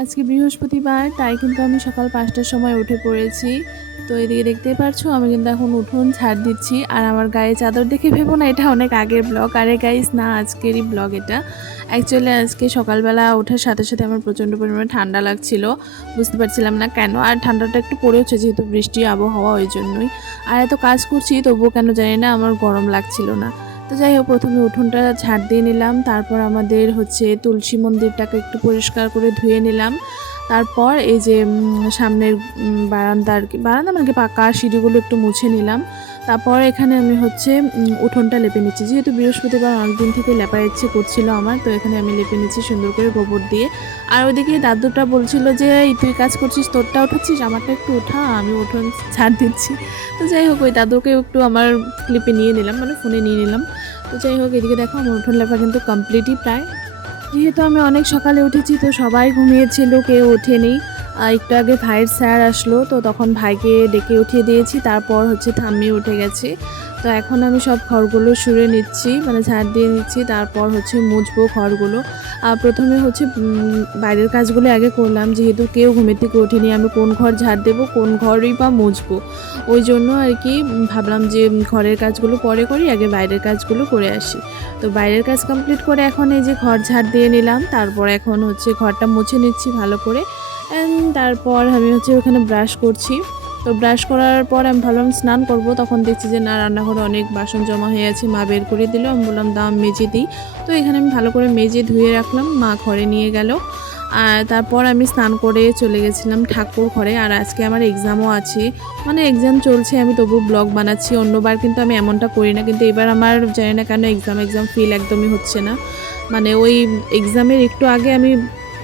আজকে বৃহস্পতিবার, তাই কিন্তু আমি সকাল ৫টার সময় উঠে পড়েছি। তো এদিকে দেখতেই পারছো আমি কিন্তু এখন উঠোন ঝাড় দিচ্ছি। আর আমার গায়ে চাদর দেখে ভেবো না এটা অনেক আগের ব্লগ। আরে গাইস না, আজকেরই ব্লগ এটা। অ্যাকচুয়ালি আজকে সকালবেলা ওঠার সাথে সাথে আমার প্রচণ্ড পরিমাণে ঠান্ডা লাগছিল। বুঝতে পারছিলাম না কেন। আর ঠান্ডাটা একটু পড়েওছে যেহেতু বৃষ্টি আবহাওয়া, ওই জন্যই। আর এত কাজ করছি তবুও কেন জানি না আমার গরম লাগছিল না। তো যাই হোক, প্রথমে উঠোনটা ঝাড় দিয়ে নিলাম, তারপর আমাদের হচ্ছে তুলসী মন্দিরটাকে একটু পরিষ্কার করে ধুয়ে নিলাম। তারপর এই যে সামনের বারান্দা আর কি, বারান্দা মানে কি পাকা সিঁড়িগুলো একটু মুছে নিলাম। তারপর এখানে আমি হচ্ছে উঠোনটা লেপে নিচ্ছি, যেহেতু বৃহস্পতিবার অনেকদিন থেকে লেপার ইচ্ছে করছিল আমার, তো এখানে আমি লেপে নিচ্ছি সুন্দর করে গোবর দিয়ে। আর ওইদিকে দাদুটা বলছিল যে এই তুই কাজ করছিস, তোরটা উঠাচ্ছিস, আমারটা একটু ওঠা, আমি উঠোন ছাড় দিচ্ছি। তো যাই হোক, ওই দাদুকে একটু আমার ক্লিপে নিয়ে নিলাম, মানে ফোনে নিয়ে নিলাম। তো যাই হোক, এদিকে দেখো আমার উঠোন লেপা কিন্তু কমপ্লিটই প্রায়। যেহেতু আমি অনেক সকালে উঠেছি তো সবাই ঘুমিয়েছিল, কেউ ওঠেনি। একটু আগে ভাইয়ের স্যার আসলো, তো তখন ভাইকে ডেকে উঠিয়ে দিয়েছি, তারপর হচ্ছে ঠাম্মি উঠে গেছে। তো এখন আমি সব ঘরগুলো সরিয়ে নিচ্ছি, মানে ঝাড় দিয়ে নিচ্ছি, তারপর হচ্ছে মুছবো ঘরগুলো। প্রথমে হচ্ছে বাইরের কাজগুলো আগে করলাম, যেহেতু কেউ ঘুমের থেকে ওঠেনি, আমি কোন ঘর ঝাড় দেবো, কোন ঘরই বা মুছবো, ওই জন্য আর কি ভাবলাম যে ঘরের কাজগুলো পরে করি, আগে বাইরের কাজগুলো করে আসি। তো বাইরের কাজ কমপ্লিট করে এখন এই যে ঘর ঝাড় দিয়ে নিলাম, তারপর এখন হচ্ছে ঘরটা মুছে নিচ্ছি ভালো করে। তারপর আমি হচ্ছে ওখানে ব্রাশ করছি। তো ব্রাশ করার পর আমি ভাবলাম স্নান করব, তখন দেখছি যে না, রান্নাঘরে অনেক বাসন জমা হয়ে আছে, মা বের করে দিল। আমি বললাম দাম মেজে দিই। তো এখানে আমি ভালো করে মেজে ধুয়ে রাখলাম, মা ঘরে নিয়ে গেল। আর তারপর আমি স্নান করে চলে গেছিলাম ঠাকুর ঘরে। আর আজকে আমার এক্সামও আছে, মানে এক্সাম চলছে, আমি তবু ব্লগ বানাচ্ছি। অন্যবার কিন্তু আমি এমনটা করি না, কিন্তু এবার আমার জানি না কেন এক্সাম ফিল একদমই হচ্ছে না। মানে ওই এক্সামের একটু আগে আমি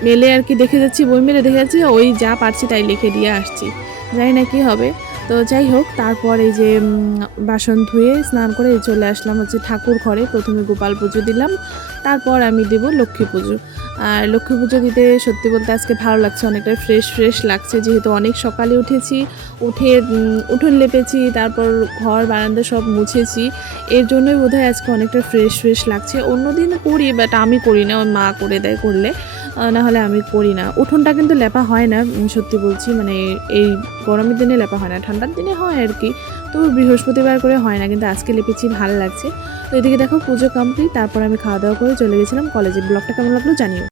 মেলে আর কি দেখে যাচ্ছি, বই মেলে দেখে যাচ্ছি, ওই যা পারছি তাই লিখে দিয়ে আসছি, জানি না কী হবে। তো যাই হোক, তারপর এই যে বাসন ধুয়ে স্নান করে চলে আসলাম হচ্ছে ঠাকুর ঘরে। প্রথমে গোপাল পুজো দিলাম, তারপর আমি দেব লক্ষ্মী পুজো। আর লক্ষ্মী পুজো দিতে সত্যি বলতে আজকে ভালো লাগছে, অনেকটা ফ্রেশ ফ্রেশ লাগছে, যেহেতু অনেক সকালে উঠেছি, উঠে উঠোন লেপেছি, তারপর ঘর বারান্দা সব মুছেছি, এর জন্যই বোধহয় আজকে অনেকটা ফ্রেশ ফ্রেশ লাগছে। অন্যদিন করি, বাট আমি করি না, ওর মা করে দেয় করলে, নাহলে আমি করি না। উঠোনটা কিন্তু লেপা হয় না, সত্যি বলছি, মানে এই গরমের দিনে লেপা হয় না, ঠান্ডার দিনে হয় আর কি। তো বৃহস্পতিবার করে হয় না, কিন্তু আজকে লেপেছি, ভালো লাগছে। তো এদিকে দেখো পুজো কমপ্লিট, তারপর আমি খাওয়া দাওয়া করে চলে গেছিলাম কলেজে। ব্লগটা কেমন লাগলো জানিও।